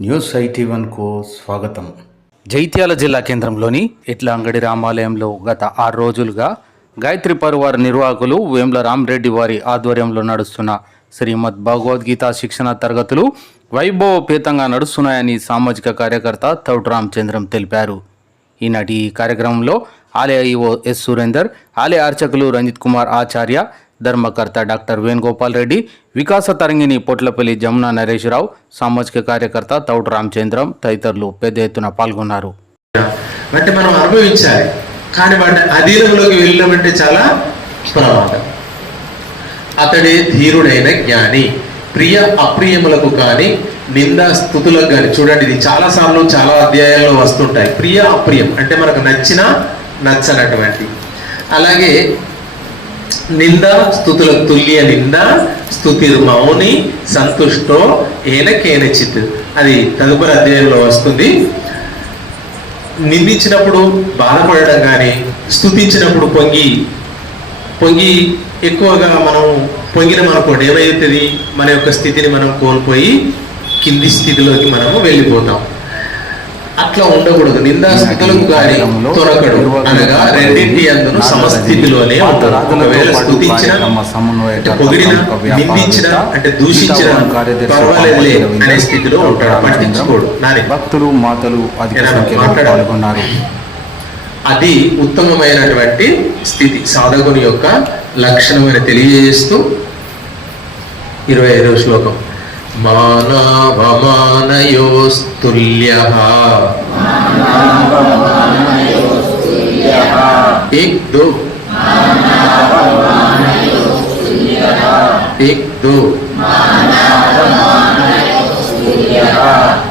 News IT వన్కు స్వాగతం. జైత్యాల జిల్లా కేంద్రంలోని ఇట్ల అంగడి రామాలయంలో గత ఆరు రోజులుగా గాయత్రి పరివార నిర్వాహకులు వేముల రామరెడ్డి వారి ఆధ్వర్యంలో నడుస్తున్న శ్రీమద్ భగవద్గీత శిక్షణ తరగతులు వైభవపేతంగా నడుస్తున్నాయని సామాజిక కార్యకర్త తౌట్ రామచంద్రం తెలిపారు. ఈనాటి ఈ కార్యక్రమంలో ఆలయ ఈఓ ఎస్ సురేందర్ ఆలయ అర్చకులు రంజిత్ కుమార్ ఆచార్య ధర్మకర్త డాక్టర్ వేణుగోపాల్ రెడ్డి వికాస తరంగిణి పొట్లపల్లి జమున నరేశ్వరరావు సామాజిక కార్యకర్త తౌడు రామచంద్రం తదితరులు పెద్ద ఎత్తున పాల్గొన్నారు. అంటే మనం అనుభవించాలి. కానీ వాటి అధీనంలోకి వెళ్ళామంటే చాలా ప్రమాదం. అతడే ధీరుడైన జ్ఞాని ప్రియ అప్రియములకు కానీ నిందా స్థుతులకు కానీ. చూడండి ఇది చాలా సార్లు చాలా అధ్యాయాల్లో వస్తుంటాయి. ప్రియ అప్రియం అంటే మనకు నచ్చిన నచ్చనటువంటి. అలాగే నింద స్థుతుల తుల్య నింద స్థుతి మౌని సంతుష్టో ఏన కేనచిత్. అది తదుపరి అధ్యాయంలో వస్తుంది. నిందించినప్పుడు బాధపడడం కానీ స్థుతించినప్పుడు పొంగి పొంగి ఎక్కువగా మనం పొంగిన అనుకోండి ఏమవుతుంది మన యొక్క స్థితిని మనం కోల్పోయి కింది స్థితిలోకి మనము వెళ్ళిపోతాం. అట్లా ఉండకూడదు. నిందా స్థితులకు కానీ తొరకడు. అనగా రెండింటి అందును సమస్థితిలోనే ఒకవేళ స్థుతించిన అంటే పొగిడిన నిందించిన అంటే దూషించిన పర్వాలేదులే అనే స్థితిలో ఉంటాడు. పట్టించుకోడు. భక్తులు మాతలు? పాల్గొన్నారు. అది ఉత్తమమైనటువంటి స్థితి. సాధకుని యొక్క లక్షణమైన తెలియజేస్తూ ఇరవై ఐదవ శ్లోకం. मानावमानयोस्तुल्यः इग्दु इग्दु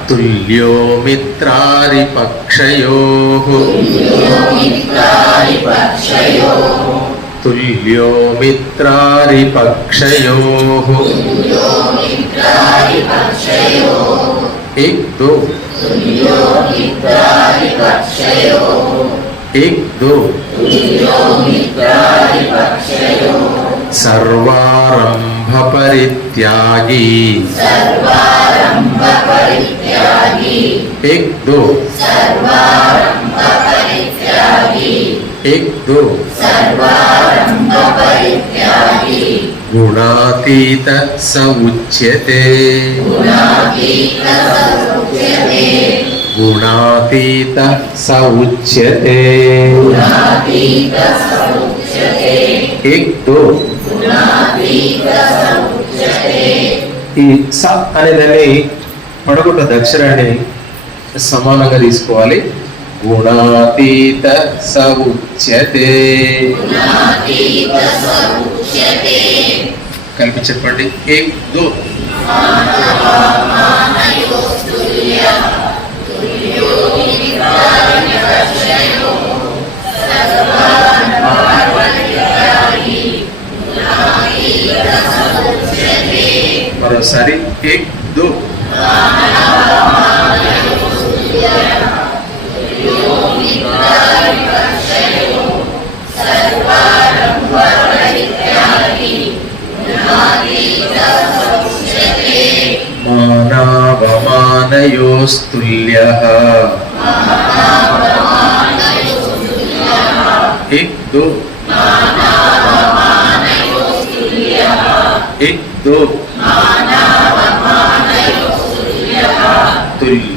तुल्यो मित्रारिपक्षयोः तुल्यो मित्रारिपक्षयोः एक दो। एक दो। सर्वारंभ परित्यागी एक दो। एक दो। गुणातीत स उच्यते गुणातीत स उच्यते एक दो ఈ స అనేదాన్ని పడగొట్ట దక్షిణాన్ని సమానంగా తీసుకోవాలి గుణాతీత స ఉచ్యతే కలిపి చెప్పండి ఏక్ దో. మరోసారి ఏక్ దో. मानावमानयोस्तुल्यः एक दो एक दो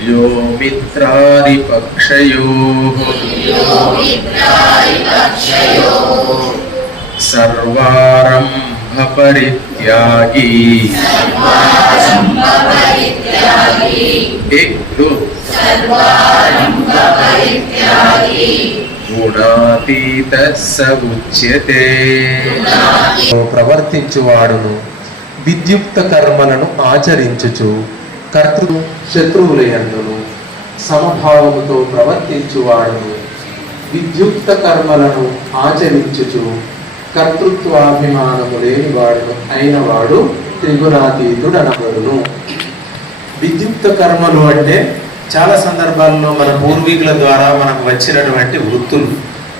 तुल्यो मित्रारिपक्षयोः सर्वारम्भ परित्यागी एक दो గుణాతీత స ఉచ్యతే ప్రవర్తించువాడును విద్యుక్త కర్మలను ఆచరించుచు కర్తృ శత్రువులయందును సమభావముతో ప్రవర్తించువాడును. విద్యుక్త కర్మలను ఆచరించుచు కర్తృత్వాభిమానము లేనివాడును అయినవాడు త్రిగుణాతీతుడనబడును. విద్యుక్త కర్మలు అంటే చాలా సందర్భాల్లో మన పూర్వీకుల ద్వారా మనకు వచ్చినటువంటి వృత్తులు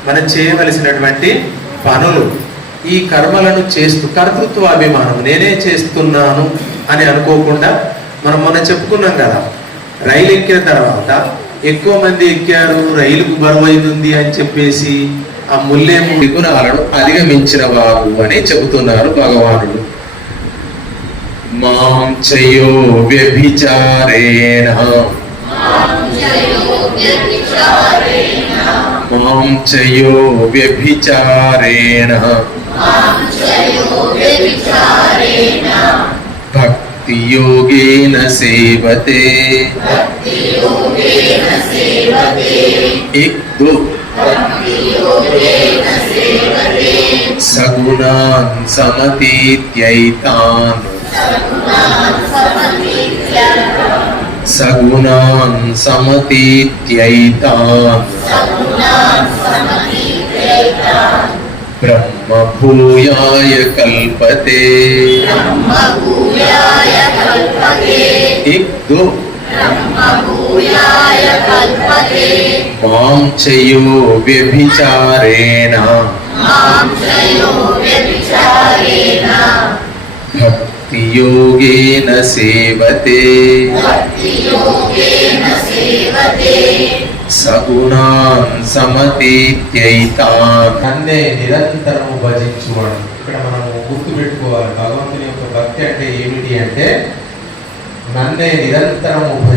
మనం చేయవలసినటువంటి పనులు. ఈ కర్మలను చేస్తూ కర్తృత్వాభిమానం నేనే చేస్తున్నాను అని అనుకోకుండా మనం మొన్న చెప్పుకున్నాం కదా రైలు ఎక్కిన తర్వాత ఎక్కువ మంది ఎక్కారు రైలుకు బరువు అవుతుంది అని చెప్పేసి ఆ ముల్లేము విగుణాలను అధిగమించిన వారు అని చెబుతున్నారు భగవానుడు. మాం చయో వ్యభిచారేణ. మాం చయో వ్యభిచారేణ. भक्तियोगेन सेवते इक्दु सगुणान् समतीत्यैतान् सगुणान् समतीत्यैतान् మభూయాయ కల్పతే ఇద్దు మాం చయో వ్యభిచారేణ భక్తి भक्तियोगेन सेवते సగుణాన్ సమతీత్యైతాన్ నన్నే నిరంతరము భజించువాడు ఇక్కడ మనము గుర్తు పెట్టుకోవాలి భగవంతుని యొక్క భక్తి అంటే ఏమిటి అంటే నన్నే నిరంతరము భజి